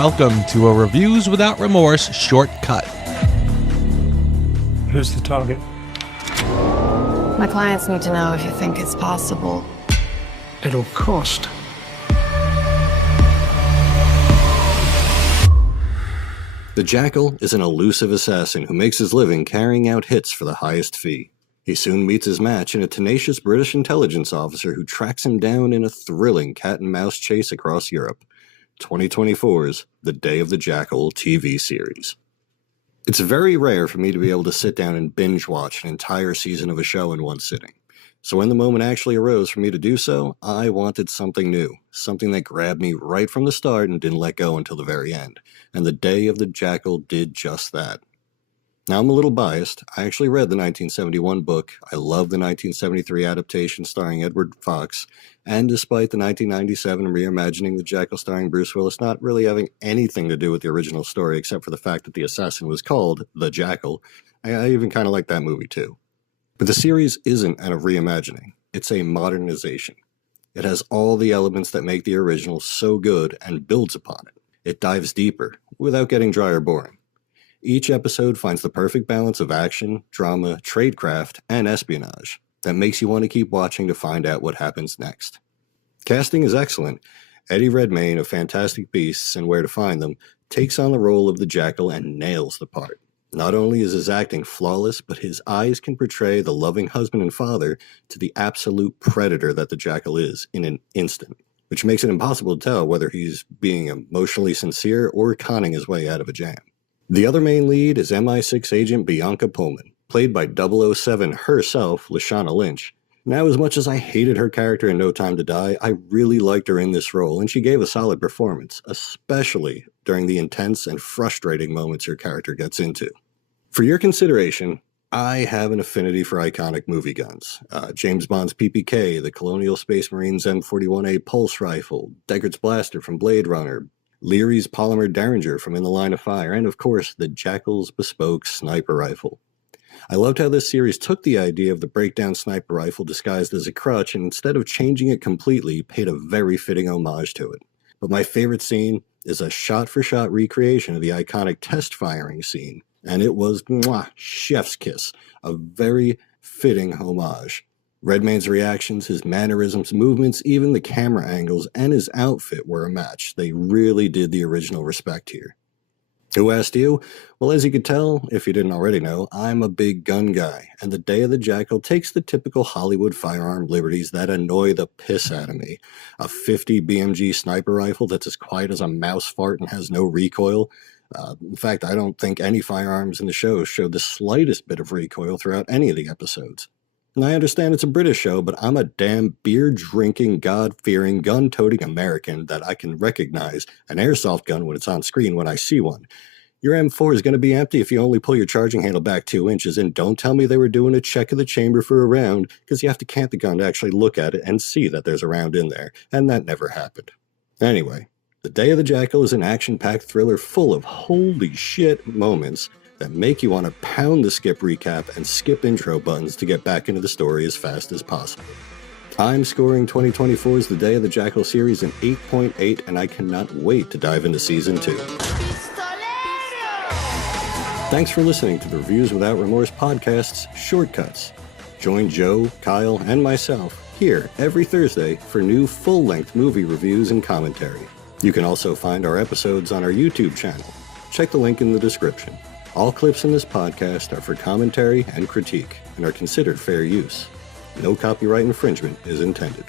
Welcome to a Reviews Without Remorse shortcut. Who's the target? My clients need to know if you think it's possible. It'll cost. The Jackal is an elusive assassin who makes his living carrying out hits for the highest fee. He soon meets his match in a tenacious British intelligence officer who tracks him down in a thrilling cat-and-mouse chase across Europe. 2024's The Day of the Jackal TV series. It's very rare for me to be able to sit down and binge-watch an entire season of a show in one sitting. So when the moment actually arose for me to do so, I wanted something new, something that grabbed me right from the start and didn't let go until the very end. And The Day of the Jackal did just that. Now, I'm a little biased. I actually read the 1971 book. I love the 1973 adaptation starring Edward Fox. And despite the 1997 reimagining The Jackal starring Bruce Willis not really having anything to do with the original story except for the fact that the assassin was called The Jackal, I even kind of like that movie too. But the series isn't a reimagining. It's a modernization. It has all the elements that make the original so good and builds upon it. It dives deeper, without getting dry or boring. Each episode finds the perfect balance of action, drama, tradecraft, and espionage that makes you want to keep watching to find out what happens next. Casting is excellent. Eddie Redmayne of Fantastic Beasts and Where to Find Them takes on the role of the Jackal and nails the part. Not only is his acting flawless, but his eyes can portray the loving husband and father to the absolute predator that the Jackal is in an instant, which makes it impossible to tell whether he's being emotionally sincere or conning his way out of a jam. The other main lead is MI6 agent Bianca Pullman, played by 007 herself, Lashana Lynch. Now, as much as I hated her character in No Time to Die, I really liked her in this role, and she gave a solid performance, especially during the intense and frustrating moments her character gets into. For your consideration, I have an affinity for iconic movie guns. James Bond's PPK, the Colonial Space Marines M41A pulse rifle, Deckard's blaster from Blade Runner, Leary's polymer Derringer from In the Line of Fire, and of course, the Jackal's bespoke sniper rifle. I loved how this series took the idea of the breakdown sniper rifle disguised as a crutch and instead of changing it completely, paid a very fitting homage to it. But my favorite scene is a shot-for-shot recreation of the iconic test firing scene, and it was, chef's kiss, a very fitting homage. Redmayne's reactions, his mannerisms, movements, even the camera angles, and his outfit were a match. They really did the original respect here. Who asked you? Well, as you could tell, if you didn't already know, I'm a big gun guy, and The Day of the Jackal takes the typical Hollywood firearm liberties that annoy the piss out of me. A 50 BMG sniper rifle that's as quiet as a mouse fart and has no recoil. In fact, I don't think any firearms in the show showed the slightest bit of recoil throughout any of the episodes. And I understand it's a British show, but I'm a damn beer-drinking, God-fearing, gun-toting American that I can recognize an airsoft gun when it's on screen when I see one. Your M4 is going to be empty if you only pull your charging handle back 2 inches, and don't tell me they were doing a check of the chamber for a round, because you have to cant the gun to actually look at it and see that there's a round in there, and that never happened. Anyway, The Day of the Jackal is an action-packed thriller full of holy shit moments that make you want to pound the skip recap and skip intro buttons to get back into the story as fast as possible. I'm scoring 2024's The Day of the Jackal series an 8.8, and I cannot wait to dive into Season 2. Thanks for listening to the Reviews Without Remorse podcast's Shortcuts. Join Joe, Kyle, and myself here every Thursday for new full-length movie reviews and commentary. You can also find our episodes on our YouTube channel. Check the link in the description. All clips in this podcast are for commentary and critique and are considered fair use. No copyright infringement is intended.